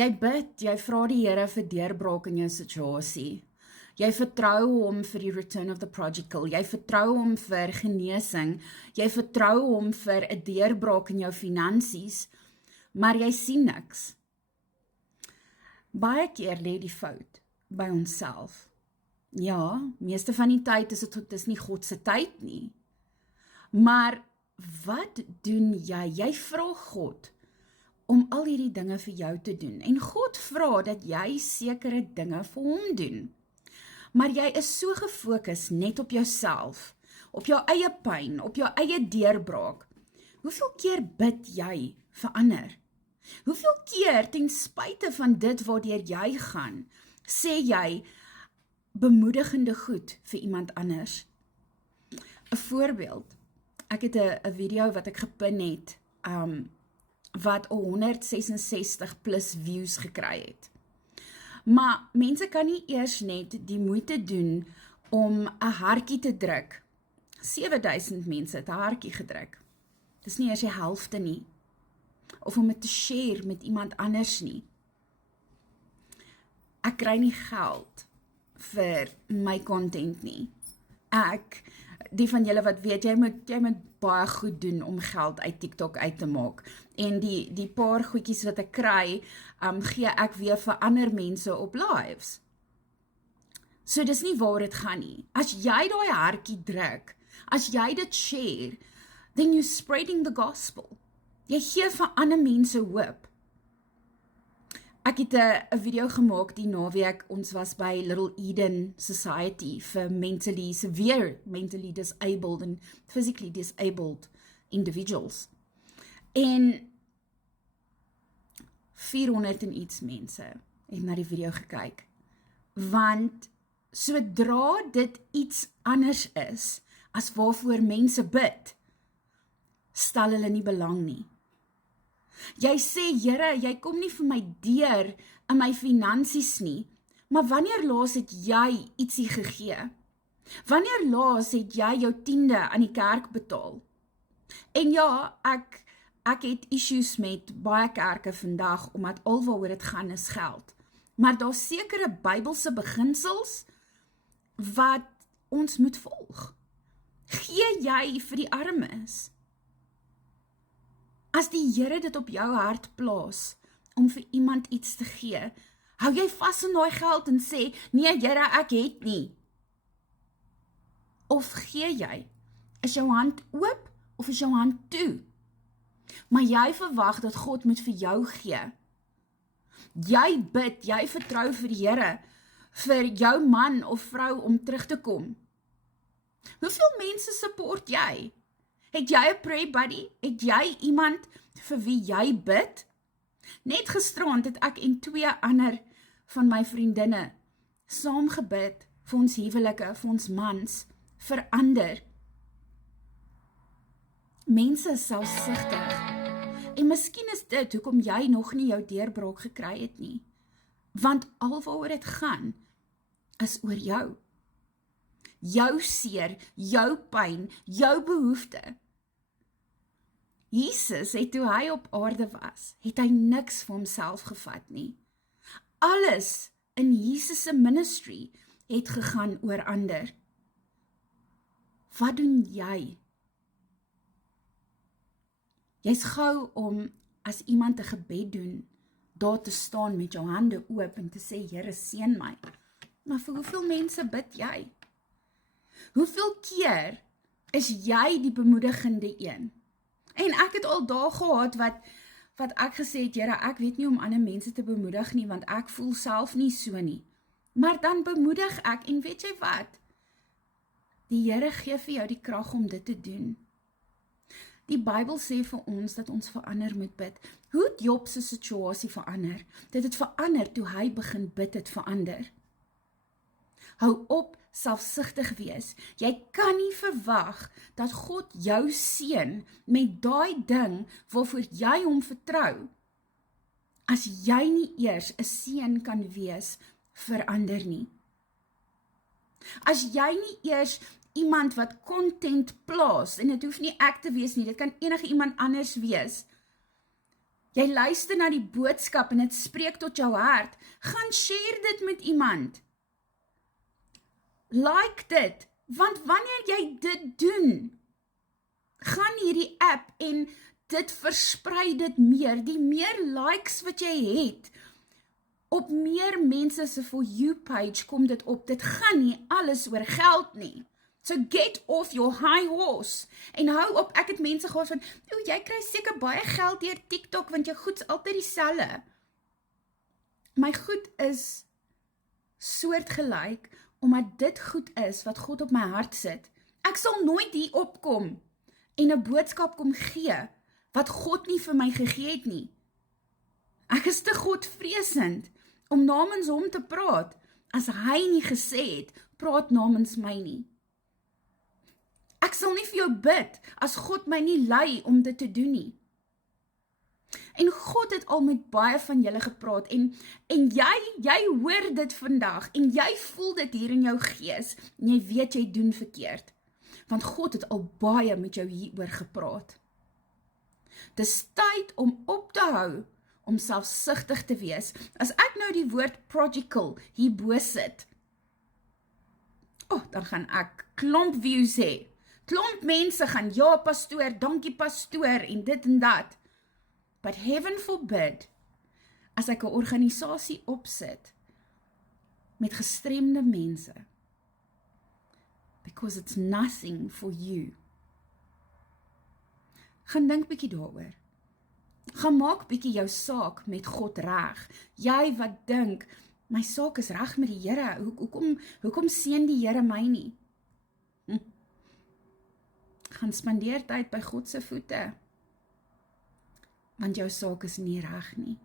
Jy bid, jy vra die Here vir deurbraak in jou situasie. Jy vertrou hom vir die return of the prodigal. Jy vertrou hom vir genesing. Jy vertrou hom vir 'n deurbraak in jou finansies, maar jy sien niks. Baie keer lê die fout by onsself. Ja, meeste van die tyd is dit nie God se tyd nie. Maar wat doen jy? Jy vra God om al hierdie dinge vir jou te doen. En God vra dat jy sekere dinge vir hom doen. Maar jy is so gefokus net op jouself, op jou eie pyn, op jou eie deurbraak. Hoeveel keer bid jy vir ander? Hoeveel keer ten spyte van dit waardeur jy gaan, sê jy bemoedigende goed vir iemand anders? 'n Voorbeeld, ek het 'n video wat ek gepin het, wat 166 plus views gekry het. Maar mense kan nie eers net die moeite doen om 'n hartjie te druk. 7000 mense het 'n hartjie gedruk. Dis nie eers die helfte nie. Of om dit te share met iemand anders nie. Ek kry nie geld vir my content nie. Die van julle wat weet, jy moet baie goed doen om geld uit TikTok uit te maak. En die paar goedjies wat ek kry, gee ek weer vir ander mense op lives. So dis nie waar dit gaan nie. As jy daai hartjie druk, as jy dit share, then you're spreading the gospel. Jy gee vir ander mense hoop. Ek het 'n video gemaak die naweek, ons was by Little Eden Society vir severe mentally disabled and physically disabled individuals. En 400 en iets mense het na die video gekyk. Want sodra dit iets anders is as waarvoor mense bid, stel hulle nie belang nie. Jy sê, Here, jy kom nie vir my deur in my finansies nie, maar wanneer laas het jy ietsie gegee? Wanneer laas het jy jou 10de aan die kerk betaal? En ja, ek het issues met baie kerke vandag, omdat alwaaroor dit gaan is geld. Maar daar's sekere Bybelse beginsels wat ons moet volg. Gee jy vir die armes? As die Here dit op jou hart plaas, om vir iemand iets te gee, hou jy vas in daai geld en sê, nee Here, ek het nie. Of gee jy? Is jou hand oop, of is jou hand toe? Maar jy verwag dat God moet vir jou gee. Jy bid, jy vertrou vir die Here, vir jou man of vrou om terug te kom. Hoeveel mense support jy? Het jy 'n prayer buddy? Het jy iemand vir wie jy bid? Net gisterand het ek en 2 ander van my vriendinne saam gebid vir ons huwelike, vir ons mans, vir ander. Mense is selfsugtig. En miskien is dit hoekom jy nog nie jou deurbraak gekry het nie. Want alwaaroor dit gaan, is oor jou. Jou seer, jou pyn, jou behoefte. Jesus het toe hy op aarde was, het hy niks vir homself gevat nie. Alles in Jesus se ministry het gegaan oor ander. Wat doen jy? Jy's gou om as iemand 'n gebed doen, daar te staan met jou hande oop en te sê, Here, seën my. Maar vir hoeveel mense bid jy? Hoeveel keer is jy die bemoedigende een? En ek het al dae gehad wat ek gesê het, Here, ek weet nie om ander mense te bemoedig nie, want ek voel self nie so nie. Maar dan bemoedig ek, en weet jy wat? Die Here gee vir jou die krag om dit te doen. Die Bybel sê vir ons dat ons vir ander moet bid. Hoe het Job se situasie verander? Dit het verander toe hy begin bid het verander. Hou op selfsugtig wees. Jy kan nie verwag dat God jou seën met daai ding waarvoor jy hom vertrou, as jy nie eers 'n seën kan wees vir ander nie. As jy nie eers iemand wat content plaas, en dit hoef nie ek te wees nie, dit kan enige iemand anders wees, Jy luister na die boodskap en dit spreek tot jou hart. Gaan share dit met iemand. Like dit, want wanneer jy dit doen, gaan hierdie app en dit versprei dit meer. Die meer likes wat jy het, op meer mense se For You page kom dit op. Dit gaan nie alles oor geld nie. So get off your high horse. En hou op, ek het mense gehoor van, jy kry seker baie geld deur TikTok, want jou goed's altyd dieselfde. My goed is soortgelyk, omdat dit goed is wat God op my hart sit. Ek sal nooit hier opkom en 'n boodskap kom gee, wat God nie vir my gegee het nie. Ek is te godvreesend om namens hom te praat, as hy nie gesê het, praat namens my nie. Ek sal nie vir jou bid, as God my nie lei om dit te doen nie. En God het al met baie van julle gepraat, en jy hoor dit vandag, en jy voel dit hier in jou gees, en jy weet jy doen verkeerd, want God het al baie met jou hieroor gepraat. Dis tyd om op te hou, om selfsugtig te wees. As ek nou die woord prodigal hierbo sit, dan gaan ek klomp views hê. Klomp mense gaan, ja pastoor, dankie pastoor, en dit en dat. But heaven forbid, as ek 'n organisasie opsit, met gestremde mense, because it's nothing for you. Gaan dink bietjie daaroor. Gaan maak bietjie jou saak met God reg. Jy wat dink, my saak is reg met die Here, hoekom seën die Here my nie? Gaan spandeer tyd by God se voete, want jou saak is nie reg nie.